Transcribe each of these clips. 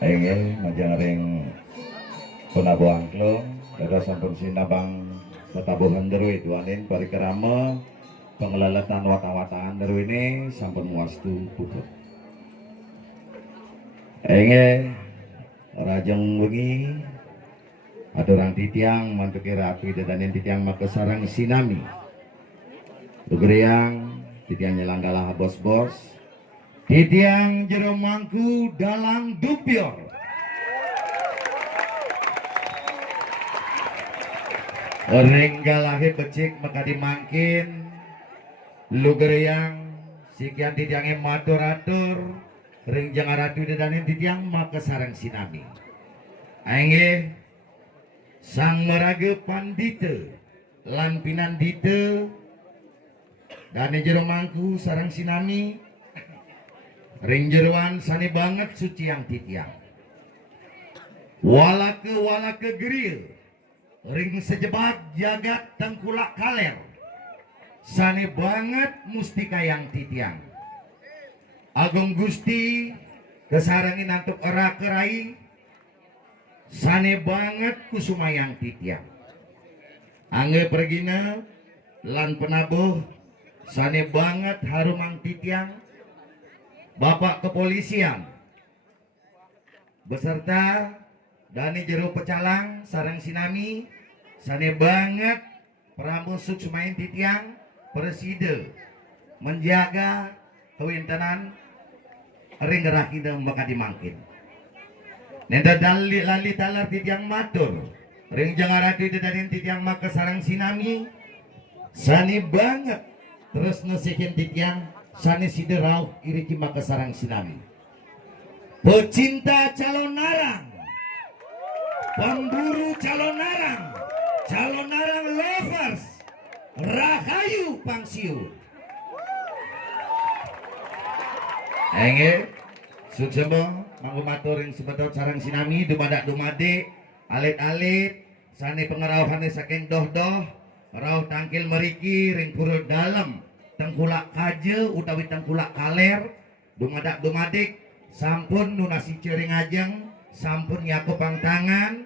Aing majaring punabo angklong dados sampun sinabang tetabuhan deruit wanin parikrama pengelalatan wata-wataan deruine sampun wastu puput. Aing rajeng wengi aturang titiang mantuki rapi dadanin titiang makasarang sinami. Lugriang titiang nyelanggalah bos-bos. Titiang jero mangku dalang dupior. Renggalahe becik maka dimangkin. Lugriang sikian titiangnya matur-atur. Ring jangaratu dedanin titiang maka sarang sinami. Aingge sang meraga pandita lan pinandita dan jero mangku sarang sinami. Ring jeruan sani banget suci yang titiang. Walake geril. Ring sejebat jagat tengkulak kaler. Sani banget mustika yang titiang. Agung Gusti kesarangin antuk era kerai. Sani banget kusuma yang titiang. Angge pergina lan penabuh. Sani banget harumang titiang. Bapak Kepolisian beserta Dani Jero Pecalang sarang sinami sane banget pramusuk sumain titiang preside menjaga kewintenan ring gerakina maka dimangkin nenda dali lali talar titiang matur ring jangaratu dedanin titiang maka sarang sinami sane banget terus nasihin titiang sani siderau iriki maka sarang sinami. Pecinta calon narang, pemburu calon narang lovers, rahayu pangsiu. Enge, suksemo manggu maturing sebetulnya sarang sinami dumadak dumade alit-alit sani pengerauhannya saking doh-doh rauh tangkil meriki ring purut dalam tengkulak kaje utawi tengkulak kaler dumadak dumadik sampun nunasi cering ajeng sampun nyakupang tangan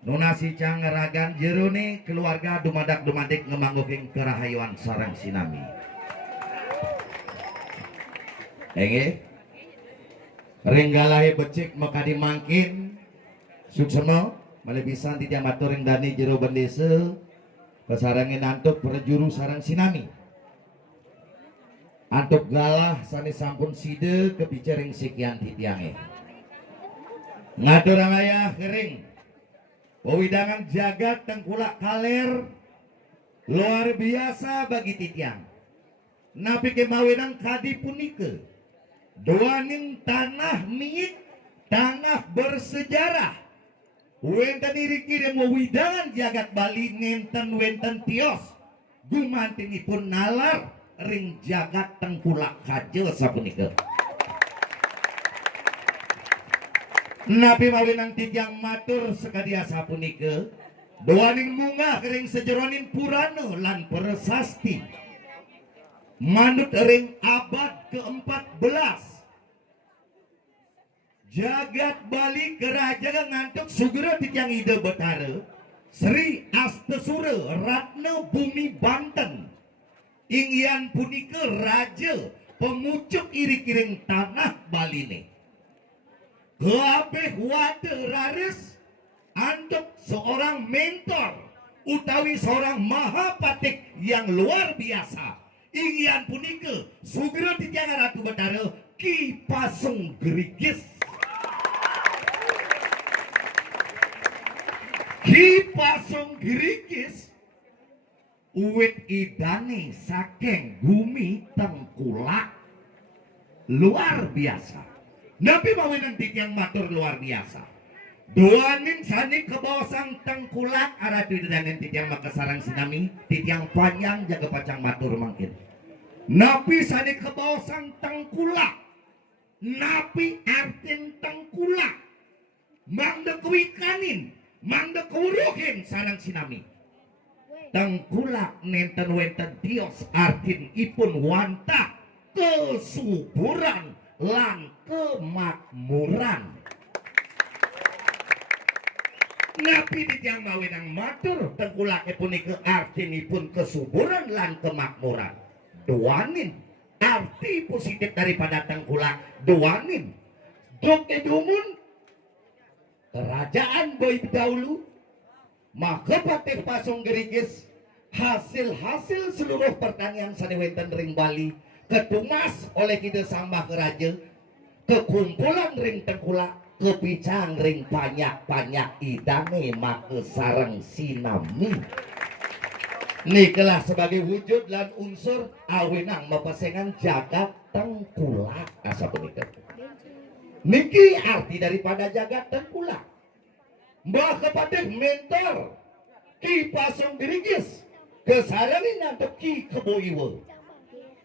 nunasi cangeragan jerone keluarga dumadak dumadik ngemangguking kerahayuan sarang sinami. Enge ringgalahe becik maka dimangkin suksema malebisan tidak maturing dani jero bendese kesarangin antuk perjuru sarang sinami. Antuk galah sani sampun side kebicaring sekian titiange. Ngaturang ayah kering. Pewidangan jagat tengkulak kaler luar biasa bagi titiang. Napi kemawinang kadi punike. Doaning tanah miik, tanah bersejarah. Wenten iriki dan wewidangan jagat Bali ngenten wenten tios. Gumantinipun nalar ring jagat tengkulak kaje sapunika. Napi mawinang titiang matur sekadia sapunika doaning munggah ring sejeronin purana lan prasasti manut ring abad ke-14 jagat Bali kerajaan ngantuk sugera titiang ide betara Sri Astesura Ratna Bumi Banten inggian punika raja pemucuk iri-kiring tanah Bali ne. Keapih wate raris antuk seorang mentor utawi seorang mahapatik yang luar biasa. Inggian punika sugera titiang Ratu Betara Ki Pasung Gerigis. Ki Pasung Gerigis uwit idane saking bumi tengkulak luar biasa. Nabi mawinang titiang matur luar biasa. Doanin sani kebawasang tengkulak aratu dedanin titiang makasarang sinami titiang panjang jaga pacang matur mangkin. Nabi sani kebawasang tengkulak. Nabi artin tengkulak. Mangda kewikanin, mangda kewuruhin sarang sinami. Tengkulak nenten wenten tios artin ipun wantah kesuburan lan kemakmuran. Napi di tiang mawinang matur tengkulake punika artinipun kesuburan lan kemakmuran. Duanin arti positif daripada tengkulak duanin. Joke dumun kerajaan boy dahulu maka patih pasung gerigis hasil-hasil seluruh pertanian sanewenten ring Bali ketumas oleh kita sambah keraja kekumpulan ring tengkulak kepicang ring banyak-banyak idane maka sarang sinami nikelah sebagai wujud dan unsur awinang mepesengan jagat tengkulak asa punika niki arti daripada jagat tengkulak mbah kepada mentor Ki Pasung Gerigis kesarangin untuk Ki Keboiwa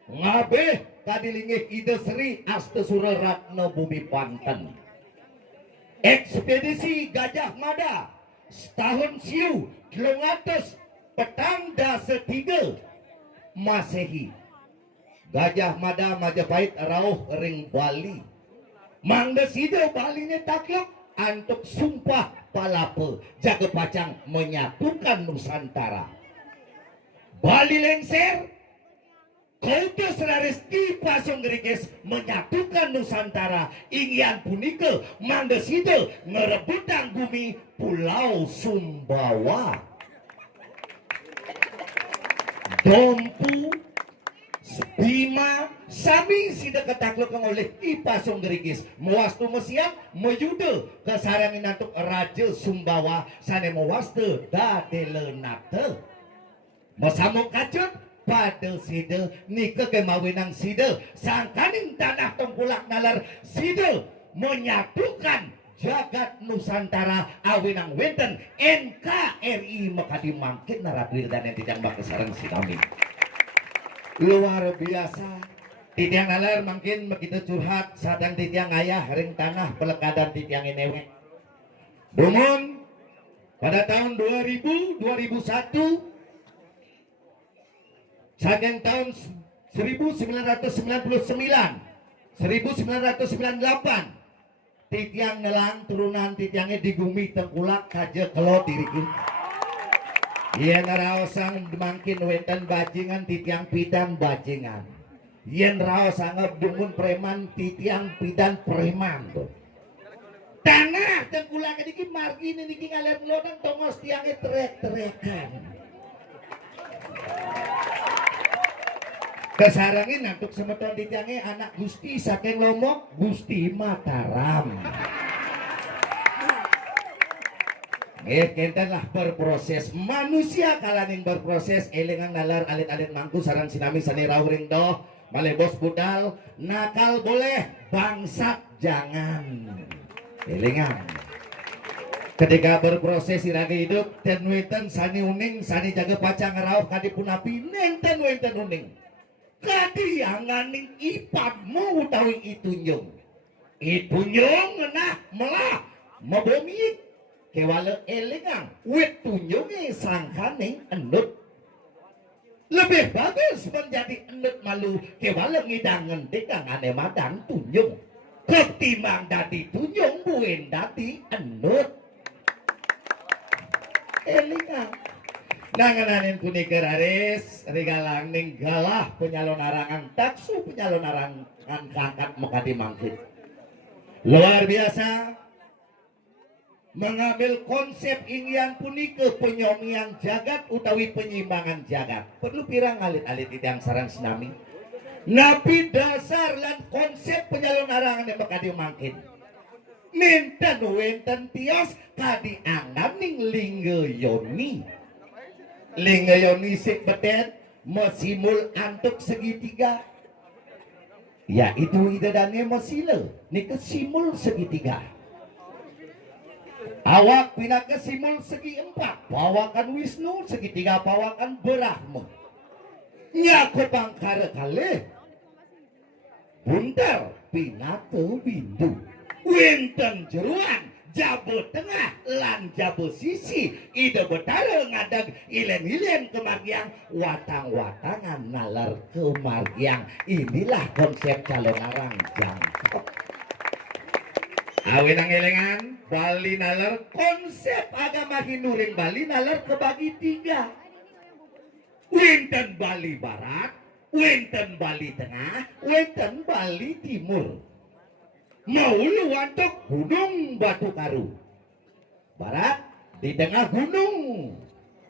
ngabeh kadilingih ide Sri Astasura Ratna Bumi Banten ekspedisi Gajah Mada setahun siu 300 petang dasa 3 Masehi Gajah Mada Majapahit rauh ring Bali mangda sida Bali ne takluk antuk sumpah palapa jaga pacang menyatukan Nusantara Bali lengser Kautus raris Ki Pasung Gerigis menyatukan Nusantara ingin punika mangda sida ngerebutan bumi Pulau Sumbawa Dompu Bima sami sida ketaklukkan oleh Ki Pasung Gerigis mewastu mesiap mejude kesarangin untuk Raja Sumbawa sane mewastu dadelenate mesamuk kacut pada sida nika kemawinang sida sangkaning tanah tengkulak nalar sida menyatukan jagat Nusantara awinang wenten NKRI makadi mangkin naratwir dan tidak bakal sarang sinami luar biasa titiang nalar mungkin begitu curhat sadang titiang ayah ring tanah pelekadan titiang inewe dumun pada tahun 2001 saking tahun 1999 1998 titiang nelang turunan titiangnya digumi tengkulak kaja kelo dirikin yen raosang mangkin wenten bajingan titiang pidan bajingan yen raosang dumun preman titiang pidan preman tuh tanah tengkulak diki margi niki ngalir lodang tongos tiangnya terek-terekan kesarangin untuk semeton titiangnya anak Gusti saking Lombok Gusti Mataram kenten lah berproses manusia kalaning berproses elengang nalar alit-alit mangku sarang sinami sani ring doh malebos budal nakal boleh bangsat jangan elengang ketika berproses siraga hidup ten wenten sani uning sani jaga pacang rauh kadipun api nenten wenten uning kadianganing ipatmu utawi itunyung nah melah mebomi kewala elengang wit tunyungi sangkaning endut lebih bagus menjadi endut malu kewala ngidangan dekang ane madan tunyung ketimbang dadi tunyung buen dadi endut elengang nanganin punika raris regalang ning galah penyalon arangan taksu penyalon arangan kangkat mekadi mangkit luar biasa mengambil konsep ingyan punika penyomian jagat utawi penyimbangan jagat perlu pirang alit-alit yang sarang sinami napi dasar lan konsep penyalon arangan yang mekadi mangkit ninten wenten tios kadi angan ning lingga yoni lingga yoni sik beten mesimul antuk segitiga ya itu idadane mesile nika simul segitiga awak pinaka simul segi empat pawakan Wisnu segitiga pawakan Brahma nyaku pangkara kalih buntar pinaka bindu wenten jeruan jabo tengah lan jabo sisi ide betara ngadag ilen-ilen kemargiang watang-watangan nalar kemargiang inilah konsep calon arang jangkok Awin ang elengan, Bali nalar konsep agama Hindu ring Bali nalar kebagi tiga. Wenten Bali Barat, wenten Bali Tengah, wenten Bali Timur. Maulu untuk Gunung Batu Karu. Barat di tengah Gunung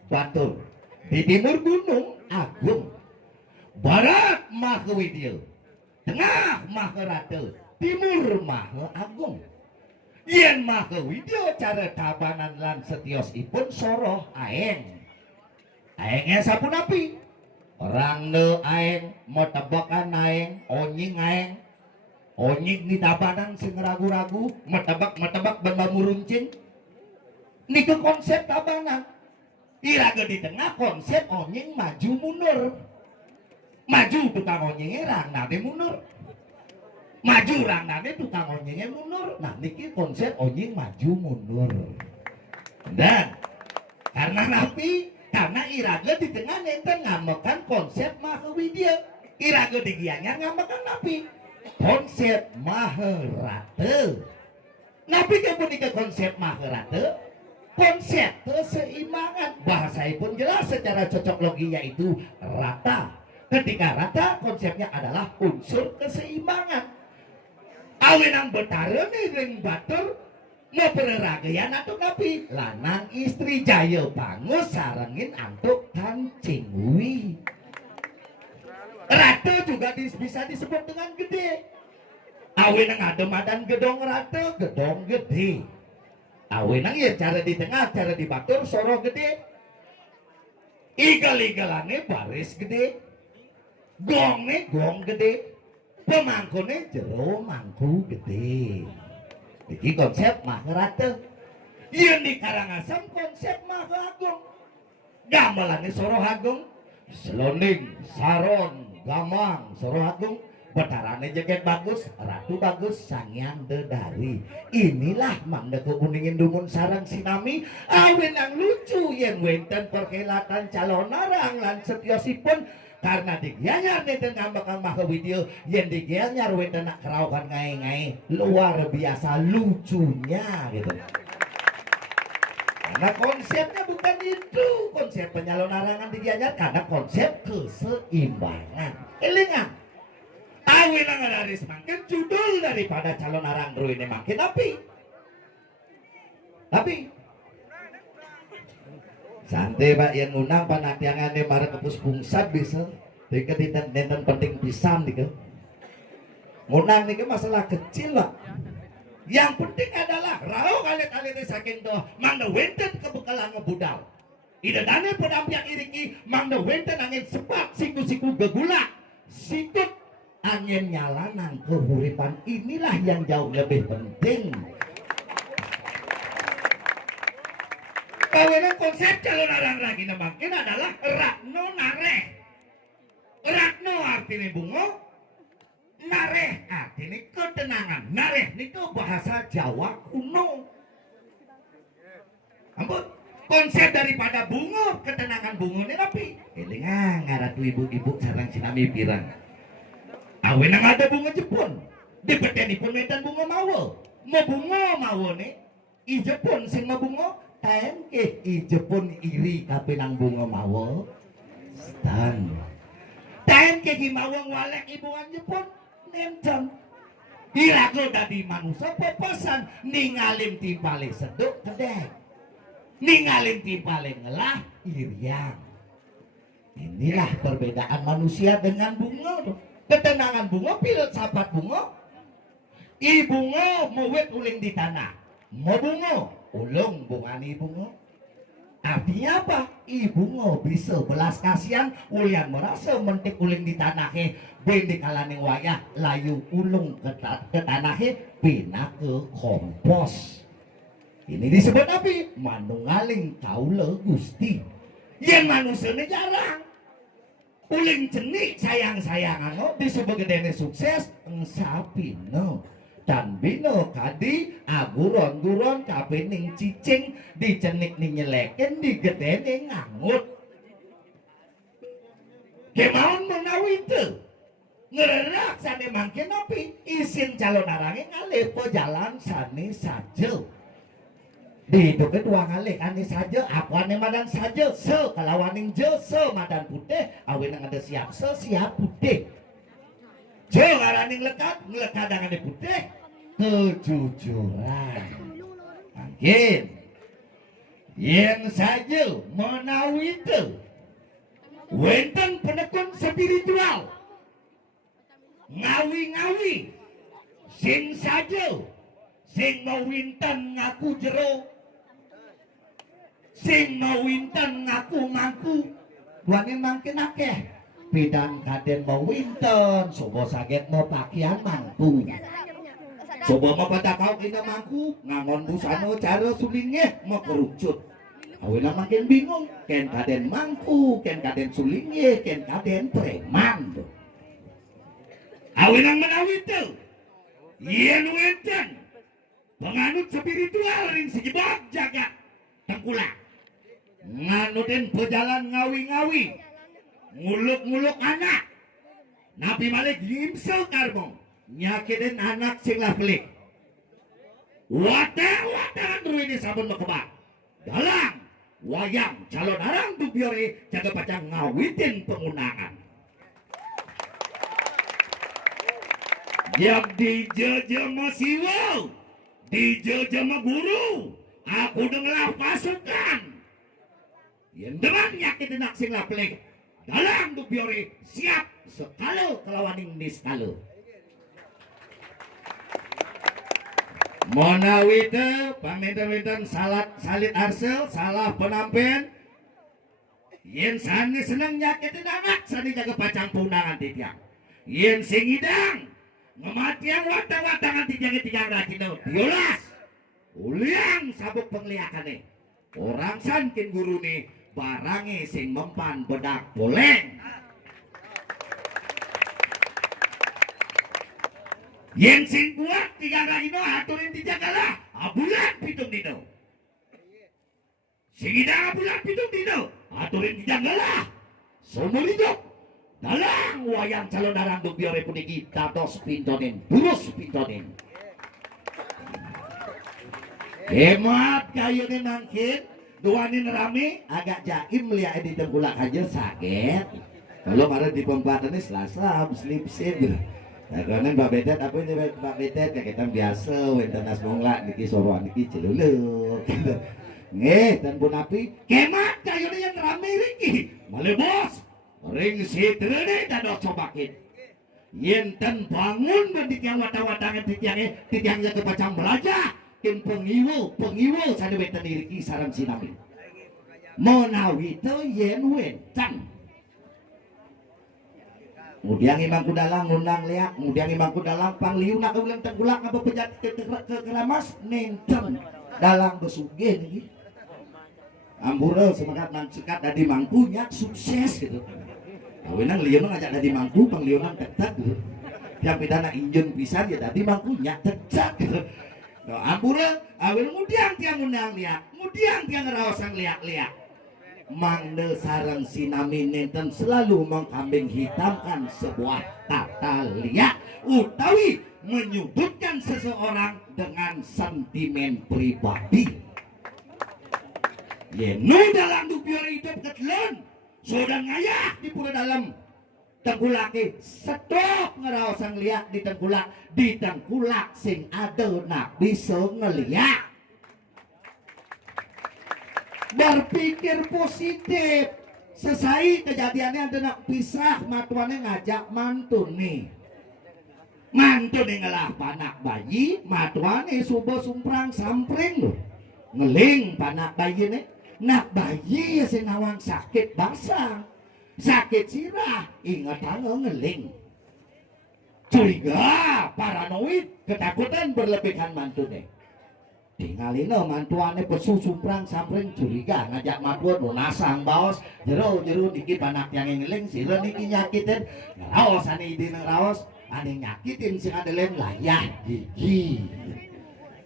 Batur, di timur Gunung Agung. Barat Mahawidya, tengah Maharata, timur Maha Agung. Yen Mahawidya cara tabanan lan setiosipun soroh aeng. Aengnya sapunapi. Orang ne aeng, mau tebakan aeng, onying aeng. Onying di tabanan sing ragu-ragu, metebak ben mamuruncing. Niku konsep tabanan. Iraga di tengah konsep onying maju mundur. Maju tukang onyingnya rang nade mundur. Maju rang nade tukang onyingnya mundur. Nah niki konsep onying maju mundur. Dan karena napi, karena iraga di tengah nenten ngamakan konsep Mahawidya. Iraga di gianyar ngamakan napi konsep Maharata. Napi kemudian konsep Maharata, konsep keseimbangan. Bahasanya pun jelas secara cocok logi yaitu rata. Ketika rata konsepnya adalah unsur keseimbangan. Awinang betara nih ring batur mau pereragayan atau napi lanang istri jaya bangus sarengin antuk kancing wi. Rata juga bisa disebut dengan gede. Awinang ademadan gedong rata gedong gede. Awinang ya cara di tengah cara di batur soro gede. Igal-igalannya baris gede. Gongnya gong gede, pemangkunya jero mangku gede. Ini konsep Maharata. Yang di Karangasem konsep Mahaagung. Gamelannya Soro Agung, Selonding, Saron, Gamang, Soro Agung. Betarannya jaket bagus, ratu bagus, sangyang dedari. Inilah mangda kekuningin dumun sarang sinami. Awin yang lucu yang wenten perkelatan calon narang lan setiosipun. Karena digianyar neten ngambakang Mahawidya yang digianyar wenten nak keraukan ngai-ngai luar biasa lucunya gitu. Karena konsepnya bukan itu konsep penyalon larangan digianyar karena konsep keseimbangan. Elingan awin yang ada semakin judul daripada calon arang ini makin tapi santai pak yang ngundang panatiangannya para kepus bungsat bisa diketitan nenten penting pisan nih ngundang nih masalah kecil lah yang penting adalah rau kali-kali saking doh mangda wenten kebekalan ngebudal ida dane pedampiak iriki mangda wenten angin sepat siku-siku gegula sikut angin nyalanan kehuripan inilah yang jauh lebih penting. Kawinan konsep calon arang lagi makin adalah Ratno Nareh. Ratno artinya bungo, Nareh artinya ketenangan. Nareh itu bahasa Jawa kuno. Ampun, konsep daripada bungo, ketenangan bungo ini tapi elingan ngaratu ibu-ibu sarang sinami pirang. Awin yang ada bunga Jepun, di petani pun medan bunga mawo. Mau bunga mawo nih, i Jepun sing mau bunga. Taen ke i Jepun iri kapinang bunga mawo stan taen ke himawang walek ibuan Jepun nemcem irago dadi manusia pepesan ningalin timpale seduk kedek ningalin timpale ngelah iriang. Inilah perbedaan manusia dengan bunga. Ketenangan bunga pilet sapat bunga i bunga mewet uling di tanah mau bunga ulung bungani bungo. Artinya apa? Ibungo bisa belas kasihan ulian merasa mentik uling di tanahnya ben di kalaning wayah layu ulung ke tanahnya pina ke kompos. Ini disebut apa? Manungaling kaula Gusti. Yang manusianya jarang. Uling jenik sayang-sayangan disebut gedene sukses sapino. Dan bino kadi aguron-guron kapening cicing dicenik nih nyeleken digedene ngangut kemauan menawi itu ngererak sane mangke nopi isin calon arange ngalih po jalan sane saja di itu kedua ngalih ane saja apa ane madan saja se kalawaning je se madan putih awin yang ada siap se siap putih je ngaraning lekat ngelekat dengan putih kejujuran mungkin yang saja menawi itu wenten penekun spiritual ngawi-ngawi sing saja sing mau winten ngaku jero sing mau winten ngaku mangku duanin mangkin akeh bidan kaden mau winten sobo saget mau pakaian mangku sobo mau pada kau kena mangku ngangon busano cara sulingnya mau kerucut awina makin bingung ken kaden mangku ken kaden sulingnya ken kaden preman awina menawi itu yen winten penganut spiritual ring sejebak jagat tengkulak nganutin pejalan ngawi-ngawi nguluk-nguluk anak Nabi Malik gimsel karmo nyakitin anak sing lah pelik wadah-wadahan ruini sabun makebak dalang wayang calon arang dubiore jaga pacang ngawitin penggunaan yang dijajama siwau dijajama guru aku dengelah pasukan yang dengan nyakitin anak sing lah pelik dalang dubiore siap sekalo kelawaning niskalo monawite paminten-minten salit arsel salah penampen yen sani seneng nyakitin anak sani jaga pacang punangan titiang yen sing idang ngematian wata-watangan titiang rakino diolas uliang sabuk penglihatannya orang sankin guru nih barangi sing mempan bedak boleng yen sing kuat tiga rakino aturin dijagalah abulan pitung dino sing idang abulan pitung dino aturin dijagalah seumur hidup dalang wayang calon darang dubiore puniki dados pintonin burus pintonin hemat kayu nih mangkin duanin rame agak jaim lihat di tengkulak aja sakit kalau marah di pempatannya selasa slip-slip nah karena Mbak Betet apa ini Mbak Betet ya kita biasa wenten nas monglak niki soroan niki celuluk gitu dan pun api kemat kayu yang rame riki male bos ring sitrene dan cobakin yenten bangun berdikang wata-watangan titiangnya kepacang belajar tim pengiwo sada beten iriki sarang sinami menawi itu yen wentan kemudian imang kudalang ngundang liak kemudian imang kudalang pangliu nak ulang tengkulak apa pejat ke keramas nenten dalang besugih nih ambura semangat nang cekat dari mangkunya sukses gitu awenang lieu ngajak dari mangku pangliunan tetek gitu yang pidana injun pisan ya dari mangkunya tetek gitu ambura awen kemudian tiang undang liak kemudian tiang ngerawasan liak-liak mangde sarang sinami nenten selalu mengkambing hitamkan sebuah tata liak utawi menyudutkan seseorang dengan sentimen pribadi yenu dalam dupior hidup ketelun sudah ngayah di pura dalam tengkulaki stop ngerawasan liak di tengkulak sing ada nak bisa ngeliak berpikir positif sesai kejadiannya ada nak pisah matuannya ngajak mantun nih ngelah panak bayi matuannya subuh sumprang sampring loh ngeling panak bayi nih nak bayi sing awang sakit basah sakit sirah ingat ngeling curiga paranoid ketakutan berlebihan mantune tinggalino mantuane pesu sumprang sampring curiga ngajak matuan lunasang baos jero dikit panak yang ngeling sira niki nyakitin ngeraos ane ide ngeraos ane nyakitin sing adelen layah gigi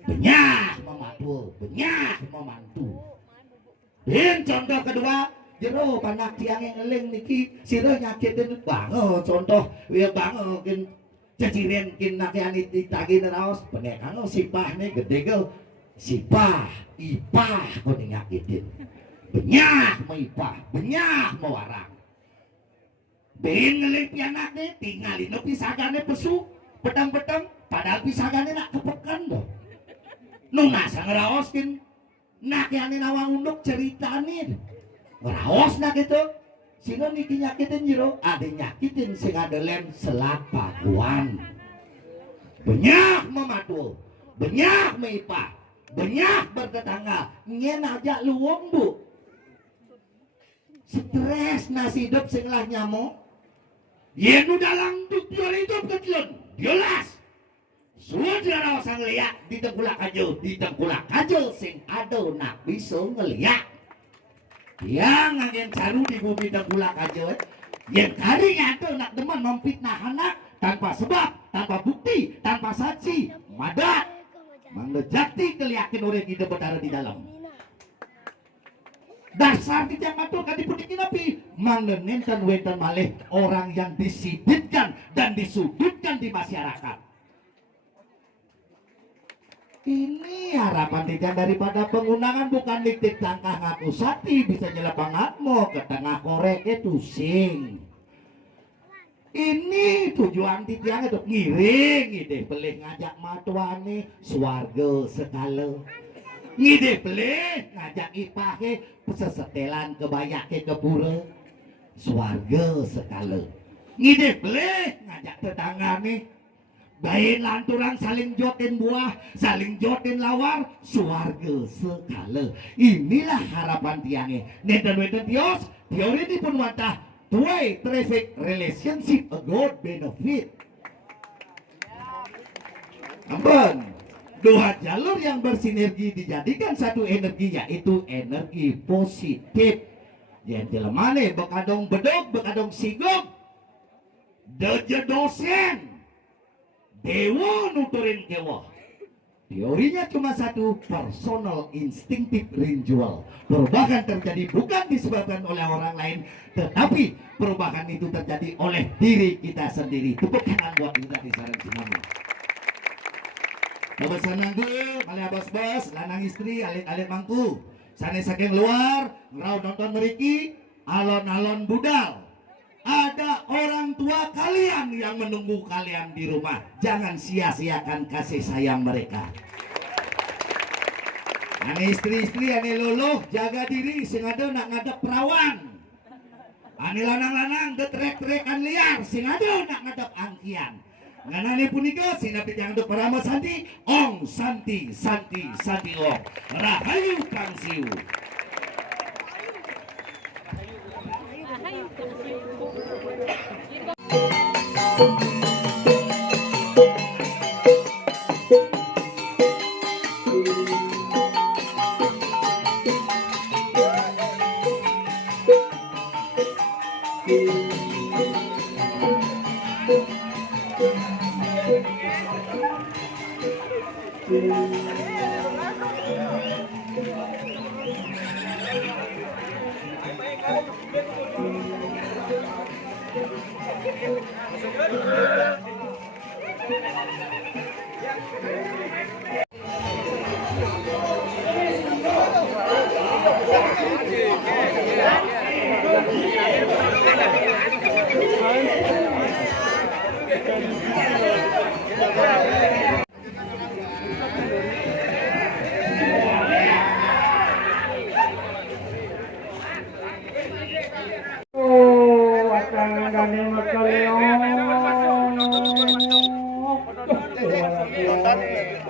benyah mematu benyah memantu dan contoh kedua jero panak tiang ngeling niki sira nyakitin banget contoh ya banget ceciren kin nakian ditagi raos penekang sipahne gede ge sipah ipah kau nyakitin banyak mau ipah banyak mau warang ben ngeling pianakne tinggalin pisagane pesu pedang-pedang padahal pisagane nak kepekan doh nu nasa ngeraoskin nakian nawang unduk ceritane ngeraos nak gitu sino niki nyakitin jero ada nyakitin sing adelem selat paguan banyak memadu banyak meipah banyak bertetangga ngen aja luwung bu stres nasi hidup sing lah nyamuk yen udah langduk dia hidup kecilun diolas sudah rawasang liak di tengkulak kajul sing ado nak bisa ngeliak yang angin caru di bumi tengkulak kajul yang kari ado nak demen memfitnah anak tanpa sebab tanpa bukti tanpa saksi madat mengejati keliakin orang hidup berdarah di dalam dasar kita ngatur kan dipudikin api mengenenkan wetan malih orang yang disiditkan dan disudutkan di masyarakat. Ini harapan tidak daripada pengundangan bukan diktik langkah ngaku sati bisa jelepang atmo ke tengah korek itu sing. Ini tujuan titiang itu ngiring ide pelih ngajak matuane swarga sekala. Ngide pelih ngajak ipake sesetelan kebayake ke pura swarga sekala. Ngide pelih ngajak tetanggane bayin lanturan saling jotin buah, saling jotin lawar, suarga sekala. Inilah harapan tiangnya. Neten-neten tios, teori ini pun wantah two-way traffic relationship a good benefit. Ampun, dua jalur yang bersinergi dijadikan satu energi yaitu energi positif. Yang jelemane bekadong bedog, bekadong sigok, deje dosen. Dewa nuturin kewa. Teorinya cuma satu, personal instinctive ritual. Perubahan terjadi bukan disebabkan oleh orang lain, tetapi perubahan itu terjadi oleh diri kita sendiri. Tepuk tangan buat kita di sarang sinami. Babasan nanggu, malah bos-bos, lanang istri, alit-alit mangku. Sane saking luar, ngerau nonton meriki, alon-alon budal. Ada orang tua kalian yang menunggu kalian di rumah. Jangan sia-siakan kasih sayang mereka. Ane istri-istri, ane luluh, jaga diri, sing ada nak ngadep perawan. Ane lanang-lanang, getrek-trekan liar, sing ada nak ngadep angkian. Nganane punika, sinapit yang untuk parama santi, ong santi, santi, santi ong. Rahayu kang siu.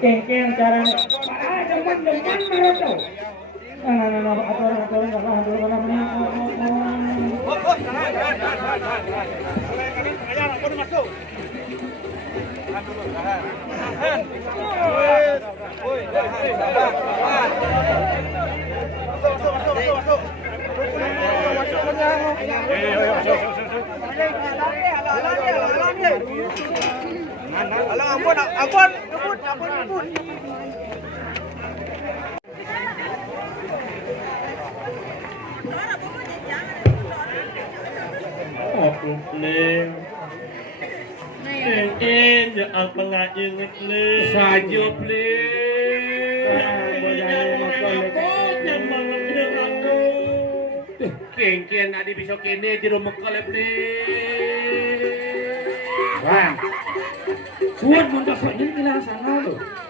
Kengkeng cara depan mereka. Ampun. Nih. Ingin ya apa nggak inget nih? Saja ple. Kengkian ada bisa kene di rumah kalep ple. Bang. Kuat mun tak kok ini kila sana lo.